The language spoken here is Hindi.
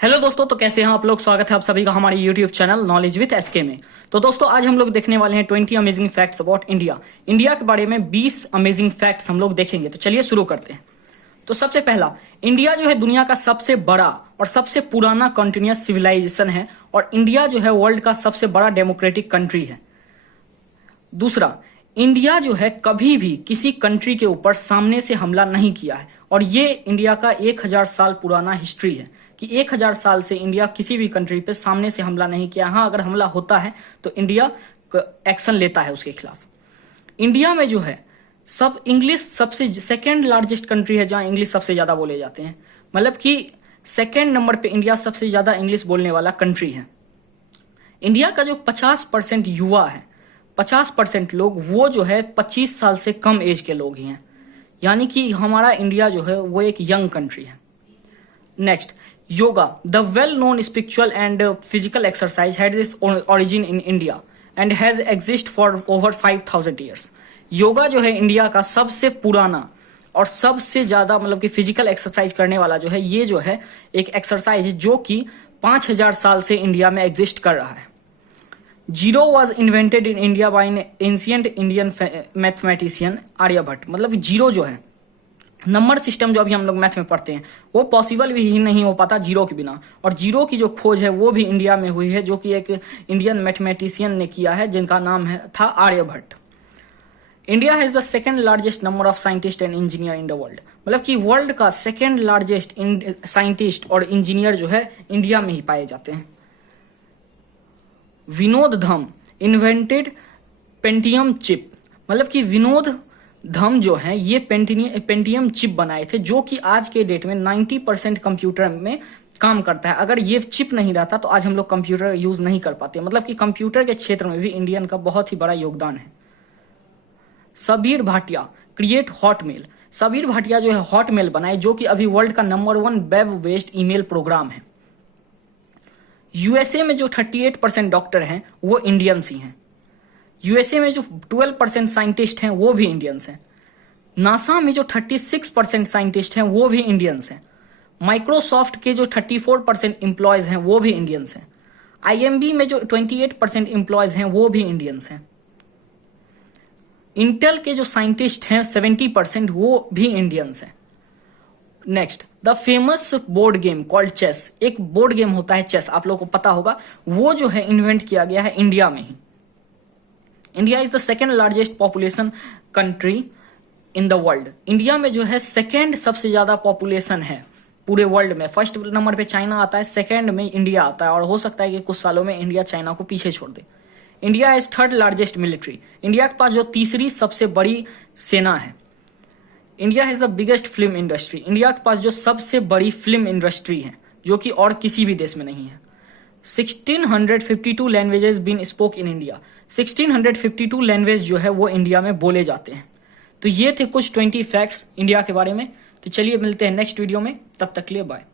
हेलो दोस्तों, तो कैसे हैं आप लोग। स्वागत है आप सभी का हमारे YouTube channel knowledge with SK में। तो दोस्तों आज हम लोग देखने वाले हैं 20 amazing facts about India. India के बारे में 20 अमेजिंग फैक्ट्स हम लोग देखेंगे। तो चलिए शुरू करते हैं। तो सबसे पहला, इंडिया जो है दुनिया का सबसे बड़ा और सबसे पुराना कॉन्टिन्यूअस सिविलाइजेशन है और इंडिया जो है वर्ल्ड का सबसे बड़ा डेमोक्रेटिक कंट्री है। दूसरा, इंडिया जो है कभी भी किसी कंट्री के ऊपर सामने से हमला नहीं किया है और ये इंडिया का 1000 साल पुराना हिस्ट्री है कि 1000 साल से इंडिया किसी भी कंट्री पे सामने से हमला नहीं किया। हाँ, अगर हमला होता है तो इंडिया एक्शन लेता है उसके खिलाफ। इंडिया में जो है सब इंग्लिश सबसे सेकेंड लार्जेस्ट कंट्री है जहां इंग्लिश सबसे ज्यादा बोले जाते हैं। मतलब कि सेकेंड नंबर पे इंडिया सबसे ज्यादा इंग्लिश बोलने वाला कंट्री है। इंडिया का जो 50% युवा है, 50% लोग वो जो है 25 साल से कम एज के लोग ही हैं। यानी कि हमारा इंडिया जो है वो एक यंग कंट्री है। Next, yoga, the well known spiritual and physical exercise had its origin in India and has exist for over 5000 years. Yoga जो है इंडिया का सबसे पुराना और सबसे ज्यादा मतलब कि फिजिकल एक्सरसाइज करने वाला जो है ये जो है एक एक्सरसाइज है जो कि 5000 साल से इंडिया में एग्जिस्ट कर रहा है। Zero was invented in India by an ancient Indian mathematician Aryabhata. मतलब जीरो जो है नंबर सिस्टम जो अभी हम लोग मैथ में पढ़ते हैं वो पॉसिबल भी ही नहीं हो पाता जीरो के बिना। और जीरो की जो खोज है वो भी इंडिया में हुई है जो कि एक इंडियन मैथमेटिशियन ने किया है जिनका नाम था Aryabhata. India has the second largest number of scientist and engineer in the world. मतलब कि वर्ल्ड का सेकेंड लार्जेस्ट साइंटिस्ट और इंजीनियर जो है इंडिया में ही पाए जाते हैं। विनोद धम इन्वेंटेड पेंटियम चिप। मतलब कि विनोद धम जो है ये पेंटियम चिप बनाए थे जो कि आज के डेट में 90% कंप्यूटर में काम करता है। अगर ये चिप नहीं रहता तो आज हम लोग कंप्यूटर यूज नहीं कर पाते। मतलब कि कंप्यूटर के क्षेत्र में भी इंडियन का बहुत ही बड़ा योगदान है। Sabeer Bhatia create Hotmail. सबीर भाटिया जो है हॉटमेल बनाए जो कि अभी वर्ल्ड का number 1 web based email program है। यूएसए में जो 38% डॉक्टर हैं वो इंडियंस ही हैं। यूएसए में जो 12% साइंटिस्ट हैं वो भी इंडियंस हैं। नासा में जो 36% साइंटिस्ट हैं वो भी इंडियंस हैं। माइक्रोसॉफ्ट के जो 34% एम्प्लॉयज हैं वो भी इंडियंस हैं। आईएमबी में जो 28% एम्प्लॉयज हैं वो भी इंडियंस हैं। इंटेल के जो साइंटिस्ट हैं 70% वो भी इंडियंस हैं। Next, the famous board game called chess. एक बोर्ड गेम होता है चेस, आप लोगों को पता होगा। वो जो है इन्वेंट किया गया है इंडिया में ही। India is the second largest population country in the world. India में जो है सेकेंड सबसे ज्यादा पॉपुलेशन है पूरे वर्ल्ड में। फर्स्ट नंबर पे चाइना आता है, सेकेंड में इंडिया आता है और हो सकता है कि कुछ सालों में इंडिया चाइना को पीछे छोड़ दे। India is third largest military. India के पास जो तीसरी सबसे बड़ी सेना है। India has the biggest film industry. India के पास जो सबसे बड़ी फिल्म इंडस्ट्री है जो कि और किसी भी देश में नहीं है। 1652 languages been spoke in India. 1652 language जो है वो इंडिया में बोले जाते हैं। तो ये थे कुछ 20 फैक्ट्स इंडिया के बारे में। तो चलिए मिलते हैं नेक्स्ट वीडियो में, तब तक के लिए बाय।